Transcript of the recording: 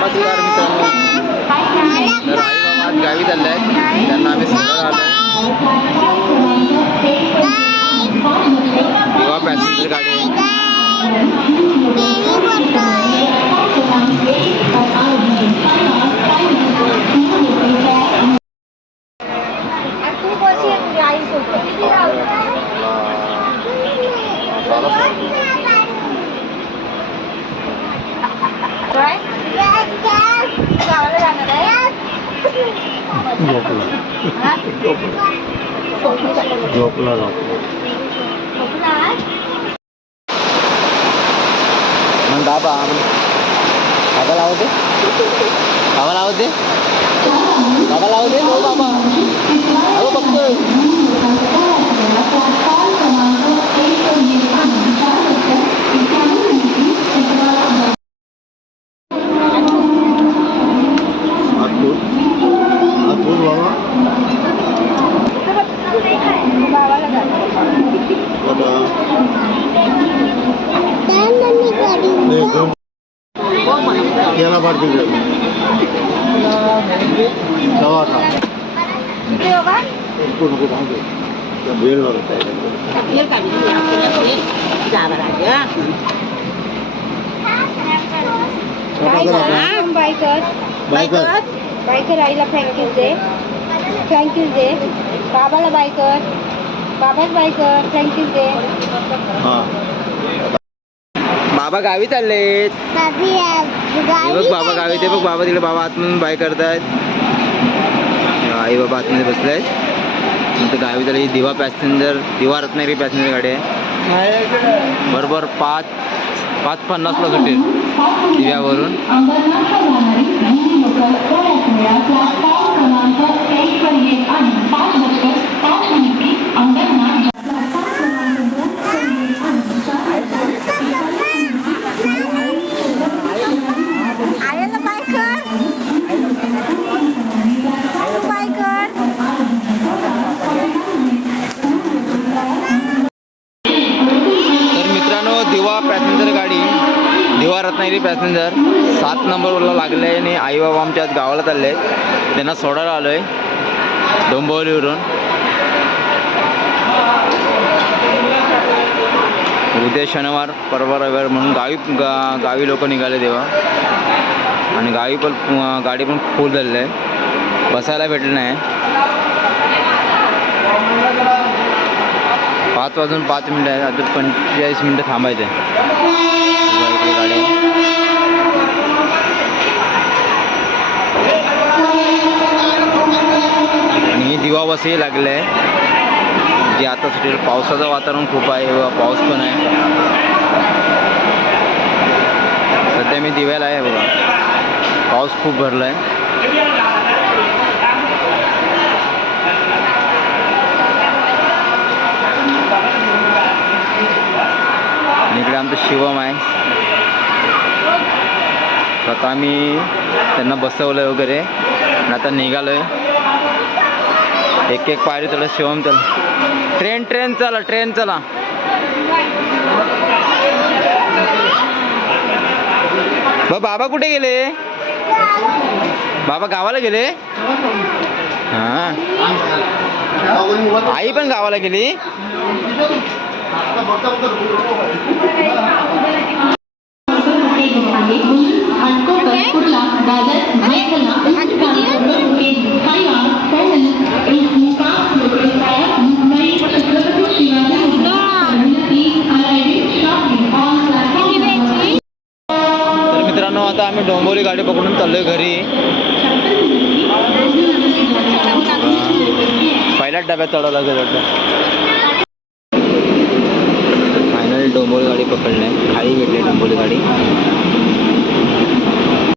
नमस्कार मित्रांनो, तर आई बाबा आज गावी चालले आहेत, त्यांना आम्ही सोडायला आलो. दिवा पॅसेंजर गाडी आहे. झोपला मग बाबा बाबा लावते बाबा लावते बाबा लावते हो बाबा अगं बघतोय बायकर आईला थँक्यू दे बाबाला बायकर बाबाच बायकर थँक्यू दे. बाबा गावी चाललेत. बघ बाबा गावी ते बघ बाबा तिकडे बाबा आतमधून बाय करतायत. आई बाबा आतमध्ये बसलेत. गावी चालली दिवा पॅसेंजर दिवा रत्नागिरी पॅसेंजर गाडी आहे. बरोबर 5:50ला सुटेल दिव्यावरून. रत्नागिरी पॅसेंजर 7 नंबरवरला लागले आहे आणि आई बाबा आमच्या आज गावाला चालले आहेत. त्यांना सोडायला आलो आहे डोंबिवलीवरून. उद्या शनिवार परवा रविवार म्हणून गावी लोक निघाले तेव्हा. आणि गावी पण गाडी पण फुल झालेली आहे, बसायला भेटलं नाही. 5:05 आहे, अजून 45 मिनटं थांबायचे. आणि ही दिवा बसही लागले आहे जे आता सुटेल. पावसाचं वातावरण खूप आहे, पाऊस पण आहे. सध्या मी दिव्याला आहे बघा, पाऊस खूप भरला आहे. इकडे आमचं शिवम आहे. स्वतः मी त्यांना बसवलं वगैरे आणि आता निघालोय. एक पायरी चला शिवम चला. ट्रेन चला. बाबा कुठे गेले? बाबा गावाला गेले. हां आई पण गावाला गेली. तर मित्रांनो आता आम्ही डोंबिवली गाडी पकडून चाललोय घरी. पहिल्याच डब्यात चढावं लागेल वाटतं. फायनली डोंबिवली गाडी पकडली, खाली भेटली डोंबिवली गाडी.